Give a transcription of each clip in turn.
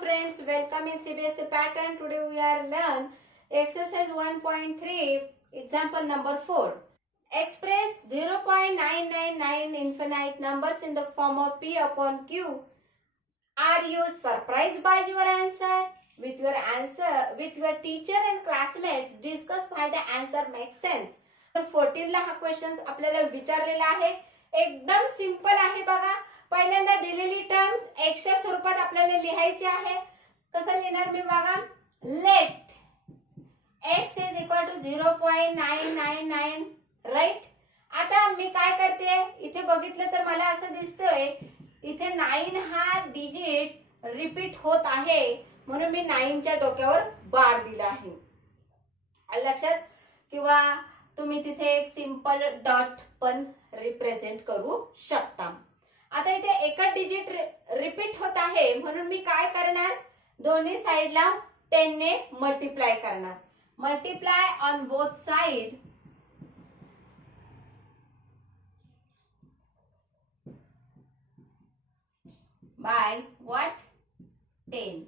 friends, welcome in CBSE pattern. Today we are learn exercise 1.3 example number 4. Express 0.999 infinite numbers in the form of P upon Q. Are you surprised by your answer? With your teacher and classmates discuss why the answer makes sense. 14 ला हा question आपल्याला विचारलेला आहे. एकदम simple आहे बघा. पहिल्यांदा दिलेली टर्म x च्या स्वरूपात आपल्याला लिहायची आहे. कसं लिहिणार मी बघा. Let x is equal to 0.999 right. आता मी काय करते इथे बघितलं तर मला असं दिसतोय इथे 9 हा डिजिट रिपीट होत आहे म्हणून मी 9 च्या डोक्यावर बार दिला आहे. लक्षात किंवा तुम्ही तिथे एक सिंपल डॉट पण रिप्रेझेंट करू शकता. आता इथे एकच डिजिट रिपीट होत आहे म्हणून मी काय करणार दोन्ही साइडला 10 ने मल्टिप्लाय करणार. Multiply on both side by what 10.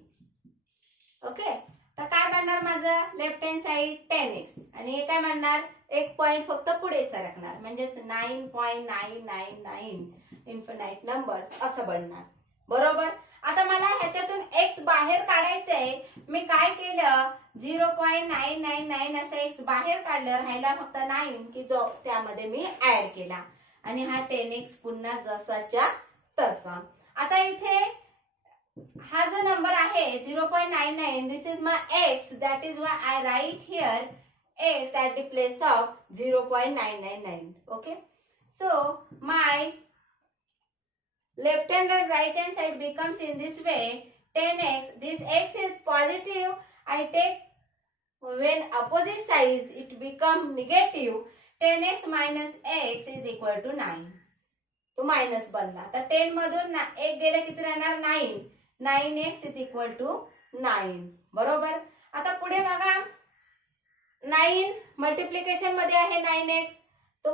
Okay. तर काय बनणार माझं लेफ्ट हँड साइड 10x आणि हे काय म्हणणार एक पॉइंट फक्त पुढे सरकणार म्हणजेच 9.999 इन्फिनाइट नंबर्स असं बनणार. बरोबर. आता मला ह्याच्यातून x बाहेर काढायचंय. मी काय केलं 0.999 असं x बाहेर काढलं. राहिला फक्त 9 की जो त्यामध्ये मी ऍड केला आणि हा 10x पुन्हा जसाच्या तसा. आता इथे हा जो नंबर आहे 0.99 this is my x. That is y I write here x at the place of 0.999. okay, so my left hand and right hand side becomes in this way 10x. This x is positive. I take when opposite side it become negative. 10x minus x is equal to 9. तो minus बनला. तर 10 मधून 1 गेले किती राहणार 9. 9x is equal to 9. बरोबर. आता पुढे बघा 9 मल्टिप्लिकेशन मध्ये आहे 9x. तो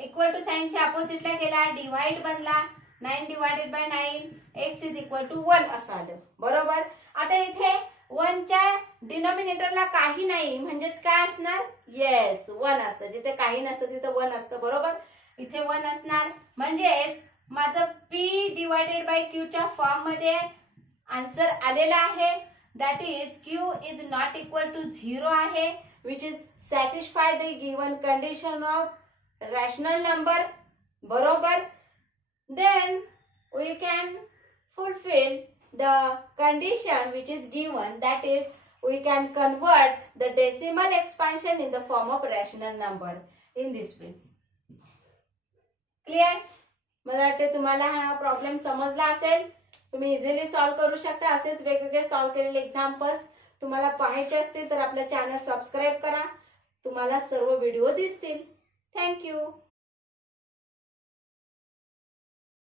इक्वल टू साइन च्या अपोजिटला गेला डिवाइड बनला. 9 divided by 9 x is equal to 1 असं आलं. बरोबर. आता इथे 1 च्या डिनॉमिनेटरला काही नाही म्हणजेच काय असणार येस 1 असतं. जिथे काही नसतं तिथे 1 असतं. बरोबर. इथे 1 असणार म्हणजे माझं p डिवाइडेड बाय q च्या फॉर्म मध्ये आन्सर आलेला आहे. That is q is not equal to 0 आहे which is satisfy the given condition of rational number. बरोबर. Then we can fulfill the condition which is given, that is we can convert the decimal expansion in the form of rational number in this way. Clear? मला वाटते तुम्हाला हा problem समजला असेल. तुम्ही easily solve करू शकता. असेच वेगवेगळे सॉल्व्ह केलेले एक्झाम्पल्स तुम्हाला पाहायचे असतील तर आपलं चॅनल सबस्क्राईब करा. तुम्हाला सर्व व्हिडिओ दिसतील. Thank you.